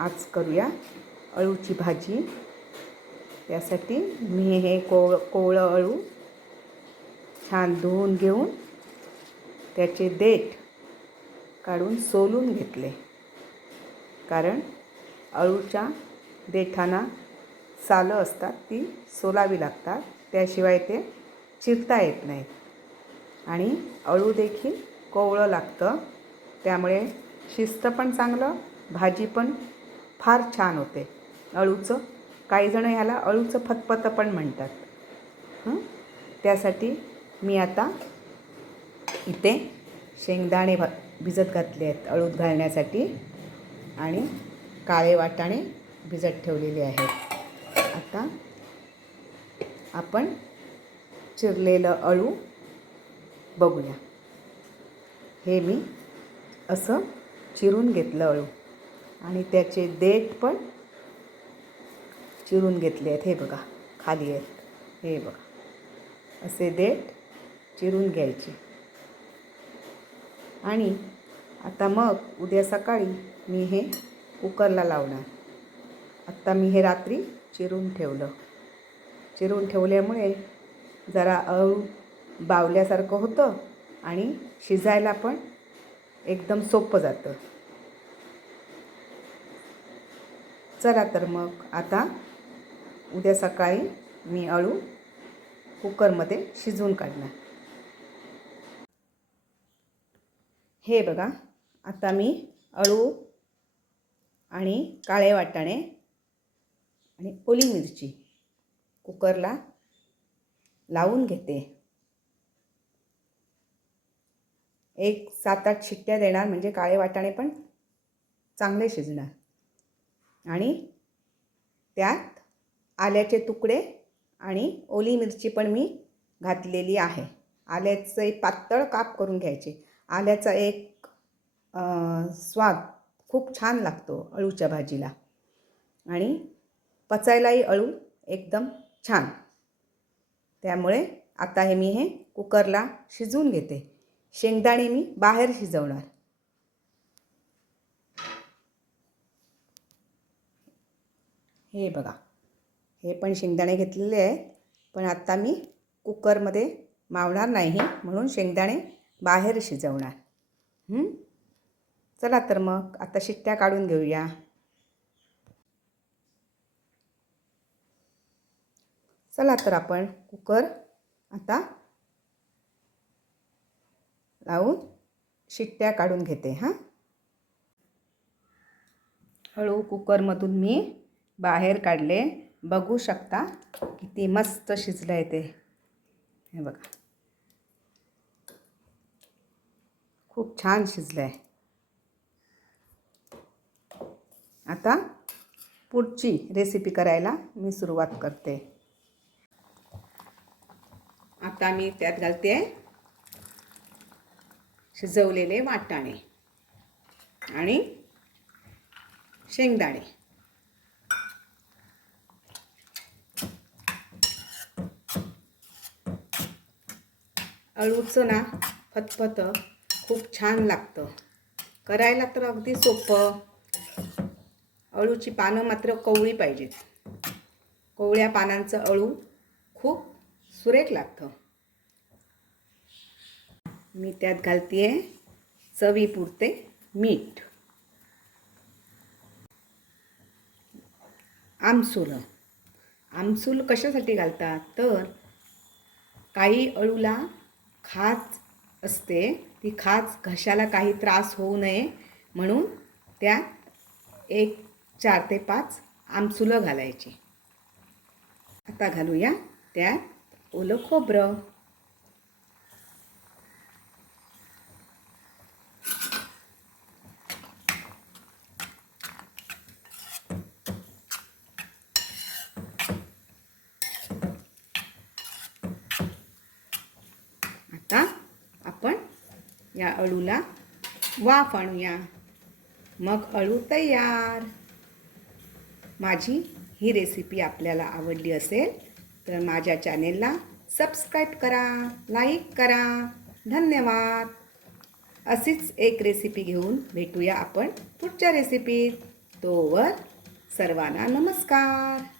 आज करूया अळूची भाजी. त्यासाठी मी हे कोव कोवळं अळू छान धुवून घेऊन त्याचे देठ काढून सोलून घेतले. कारण अळूच्या देठांना सालं असतात ती सोलावी लागतात. त्याशिवाय ते चिरता येत नाहीत. आणि अळू देखील कोवळं लागतं. त्यामुळे शिस्त पण चांगलं भाजी पण फार छान होते. अळूचं काही जण ह्याला अळूचं फतफतं पण म्हणतात. हं? त्यासाठी मी आता इथे शेंगदाणे भ भिजत घातले आहेत. अळूत घालण्यासाठी आणि काळे वाटाणे भिजत ठेवलेले आहेत. आता आपण चिरलेलं अळू बघूया. हे मी असं चिरून घेतलं अळू. आणि त्याचे देठ पण चिरून घेतले आहेत. हे बघा खाली आहेत. हे बघा. असे देठ चिरून घ्यायचे. आणि आता मग उद्या सकाळी मी हे कुकरला लावणार. आत्ता मी हे रात्री चिरून ठेवलं. चिरून ठेवल्यामुळे जरा अळू बावल्यासारखं होतं आणि शिजायला पण एकदम सोपं जातं. चला तर मग आता उद्या सकाळी मी अळू कुकरमध्ये शिजवून काढणार. हे बघा आता मी अळू आणि काळे वाटाणे आणि ओली मिरची कुकरला लावून घेते. एक सात आठ शिट्ट्या देणार म्हणजे काळे वाटाणे पण चांगले शिजणार. आणि त्यात आल्याचे तुकडे आणि ओली मिरची पण मी घातलेली आहे. आल्याचं एक पातळ काप करून घ्यायचे. आल्याचा एक स्वाद खूप छान लागतो अळूच्या भाजीला. आणि पचायलाही अळू एकदम छान. त्यामुळे आता हे मी हे कुकरला शिजवून घेते. शेंगदाणे मी बाहेर शिजवणार. हे बघा. हे पण शेंगदाणे घेतलेले आहेत. पण आत्ता मी कुकरमध्ये मावणार नाही म्हणून शेंगदाणे बाहेर शिजवणार. चला तर मग आता शिट्ट्या काढून घेऊया. चला तर आपण कुकर आता लावून शिट्ट्या काढून घेते. हां? हळू कुकरमधून मी बाहेर काढले. बघू शकता किती मस्त शिजलं आहे ते. हे बघा. खूप छान शिजलं आहे आता पुढची रेसिपी करायला मी सुरुवात करते. आता मी त्यात घालते शिजवलेले वाटाणे आणि शेंगदाणे. अळूचं ना फतफत खूप छान लागतं. करायला तर अगदी सोपं. अळूची पानं मात्र कवळी पाहिजेत. कोवळ्या पानांचं अळू खूप सुरेख लागतं. मी त्यात घालते चवीपुरते मीठ. आमसूल. आमसूल कशासाठी घालतात? तर काही अळूला खाज असते. ती खाज घशाला काही त्रास होऊ नये म्हणून त्यात एक चार ते पाच आमसुलं घालायची. आता घालूया त्यात ओलं खोबरं आता आपण या अळूला वाफ आणूया. मग अळू तयार. माझी ही रेसिपी आपल्याला आवडली असेल तर माझ्या चॅनेलला सबस्क्राईब करा लाईक करा. धन्यवाद. अशीच एक रेसिपी घेऊन भेटूया आपण पुढच्या रेसिपीत तोवर सर्वांना नमस्कार.